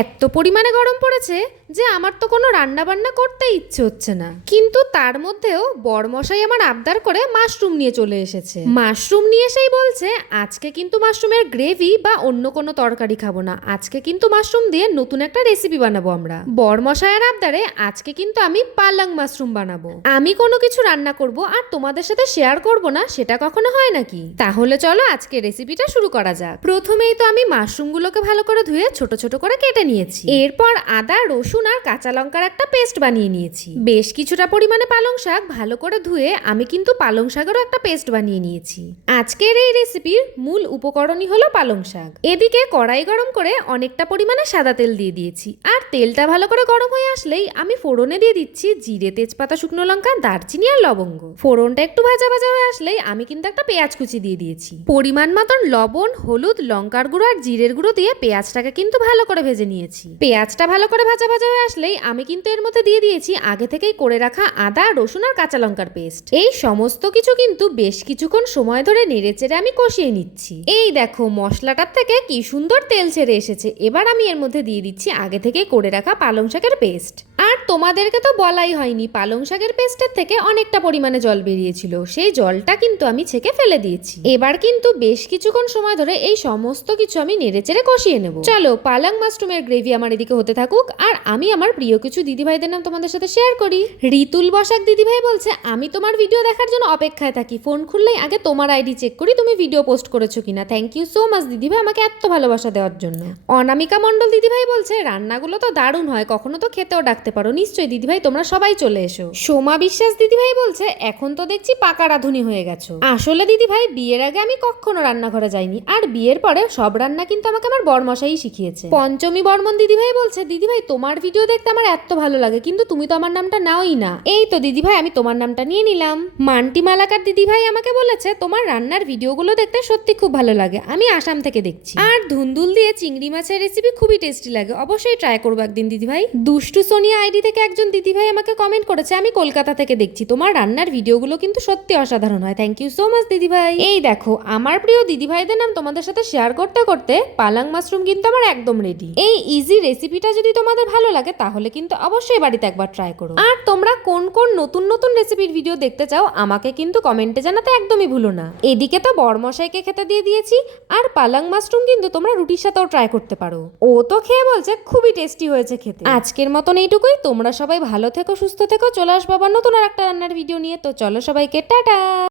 এত পরিমাণে গরম পড়েছে যে আমার তো কোনো রান্না বান্না করতে ইচ্ছে হচ্ছে না, কিন্তু তার মধ্যেও বরমশাই আমার আবদার করে মাশরুম নিয়ে চলে এসেছে। মাশরুম নিয়ে এসেই বলছে আজকে কিন্তু মাশরুমের গ্রেভি বা অন্য কোনো তরকারি খাবো না, আজকে কিন্তু মাশরুম দিয়ে নতুন একটা রেসিপি বানাবো আমরা। বরমশাইয়ের আবদারে আজকে কিন্তু আমি পালং মাশরুম বানাবো। আমি কোনো কিছু রান্না করব আর তোমাদের সাথে শেয়ার করব না, সেটা কখনো হয় নাকি? তাহলে চলো আজকে রেসিপিটা শুরু করা যাক। প্রথমেই তো আমি মাশরুমগুলোকে ভালো করে ধুয়ে ছোট ছোট করে কেটে নিয়েছি। এরপর আদা, রসুন আর কাঁচা লঙ্কার একটা পেস্ট বানিয়ে নিয়েছি। বেশ কিছুটা পরিমাণে পালং শাক ভালো করে ধুয়ে আমি কিন্তু পালং শাকেরও একটা পেস্ট বানিয়ে নিয়েছি। আজকের এই রেসিপির মূল উপকরণই হলো পালং শাক। এদিকে কড়াই গরম করে অনেকটা পরিমাণে সাদা তেল দিয়ে দিয়েছি, আর তেলটা ভালো করে গরম হয়ে আসলেই আমি ফোড়নে দিয়ে দিচ্ছি জিরে, তেজপাতা, শুকনো লঙ্কা, দারচিনি আর লবঙ্গ। ফোড়নটা একটু ভাজা ভাজা হয়ে আসলেই আমি কিন্তু একটা পেঁয়াজ কুচি দিয়ে দিয়েছি। পরিমাণ মতন লবণ, হলুদ, লঙ্কার গুঁড়ো আর জিরের গুঁড়ো দিয়ে পেঁয়াজটাকে কিন্তু ভালো করে ভেজে নিয়েছি। পেঁয়াজটা ভালো করে ভাজা ভাজা হয়ে আসলেই আমি কিন্তু এর মধ্যে দিয়ে দিয়েছি আগে থেকেই করে রাখা আদা, রসুন আর কাঁচা লঙ্কার পেস্ট। এই সমস্ত কিছু কিন্তু বেশ কিছুক্ষণ সময় ধরে নেড়েচেড়ে আমি কষিয়ে নিচ্ছি। এই দেখো মশলাটার থেকে কি সুন্দর তেল ছেড়ে এসেছে। এবার আমি এর মধ্যে দিয়ে দিচ্ছি আগে থেকে করে রাখা পালং শাকের পেস্ট। আর তোমাদেরকে তো বলাই হয়নি, পালং শাকের পেস্টের থেকে অনেকটা পরিমাণে জল বেরিয়েছিল, সেই জলটা কিন্তু আমি ছেঁকে ফেলে দিয়েছি। এবার কিন্তু বেশ কিছুক্ষণ সময় ধরে এই সমস্ত কিছু আমি নেড়েচেড়ে কষিয়ে নেব। চলো পালং মাশরুমের গ্রেভি আমার এদিকে হতে থাকুক, আর আমি আমার প্রিয় কিছু দিদিভাইদের নাম তোমাদের সাথে শেয়ার করি। রিতুল বসাক দিদিভাই বলছে আমি তোমার ভিডিও দেখার জন্য অপেক্ষায় থাকি, ফোন খুললেই আগে তোমার আইডি চেক করি তুমি ভিডিও পোস্ট করেছো কিনা। থ্যাংক ইউ সো মাচ দিদিভাই আমাকে এত ভালোবাসা দেওয়ার জন্য। অনামিকা মণ্ডল দিদিভাই বলছে রান্নাগুলো তো দারুণ হয়, কখনো তো খেতেও ডাকতে পারো। নিশ্চয়ই দিদিভাই, তোমরা সবাই চলে এসো। সোমা বিশ্বাস দিদিভাই বলছে এখন তো দেখছি পাকা রাঁধুনি হয়ে গেছো। আসলে দিদিভাই বিয়ের আগে আমি কখনো রান্নাঘরে যাইনি, আর বিয়ের পরে সব রান্না কিন্তু আমাকে আমার বরমশাই শিখিয়েছে। পঞ্চমী বর্মন দিদিভাই বলছে দিদিভাই তোমার ভিডিও দেখতে আমার এত ভালো লাগে, কিন্তু তুমি তো আমার নামটা নাওই না। এই তো দিদিভাই আমি তোমার নামটা নিয়ে নিলাম। মান্টি মালাকার দিদিভাই আমাকে বলেছে তোমার রান্নার ভিডিওগুলো দেখতে সত্যি খুব ভালো লাগে, আমি আসাম থেকে দেখছি। আর ধুন্দুল দিয়ে চিংড়ি মাছের রেসিপি খুবই টেস্টি লাগে, অবশ্যই ট্রাই করবো একদিন দিদিভাই। দুষ্টু সোনিয়া আইডি থেকে একজন দিদিভাই আমাকে কমেন্ট করেছে আমি কলকাতা থেকে দেখছি, তোমার রান্নার ভিডিওগুলো কিন্তু সত্যি অসাধারণ হয়। থ্যাংক ইউ সো মাচ দিদিভাই। এই দেখো আমার প্রিয় দিদিভাইদের নাম তোমাদের সাথে শেয়ার করতে করতে পালং মাশরুম কিন্তু আমার একদম রেডি। এই ইজি রেসিপিটা যদি তোমাদের ভালো লাগে তাহলে কিন্তু অবশ্যই বাড়িতে একবার ট্রাই করো। আর তোমরা কোন কোন নতুন নতুন রেসিপির ভিডিও দেখতে চাও আমাকে কিন্তু কমেন্টে জানাতে একদমই ভুলো না। এদিকে তো বরমশাইকে খেতে দিয়ে দিয়েছি, আর পালং মাশরুম কিন্তু তোমরা রুটির সাথেও ট্রাই করতে পারো। ও তো খেয়ে বলছে খুবই টেস্টি হয়েছে খেতে। আজকের মতন এইটুকুই, তোমরা সবাই ভালো থেকো, সুস্থ থেকো। চলে আসবো আবার নতুন আর একটা রান্নার ভিডিও নিয়ে। তো চলো সবাইকে টাটা।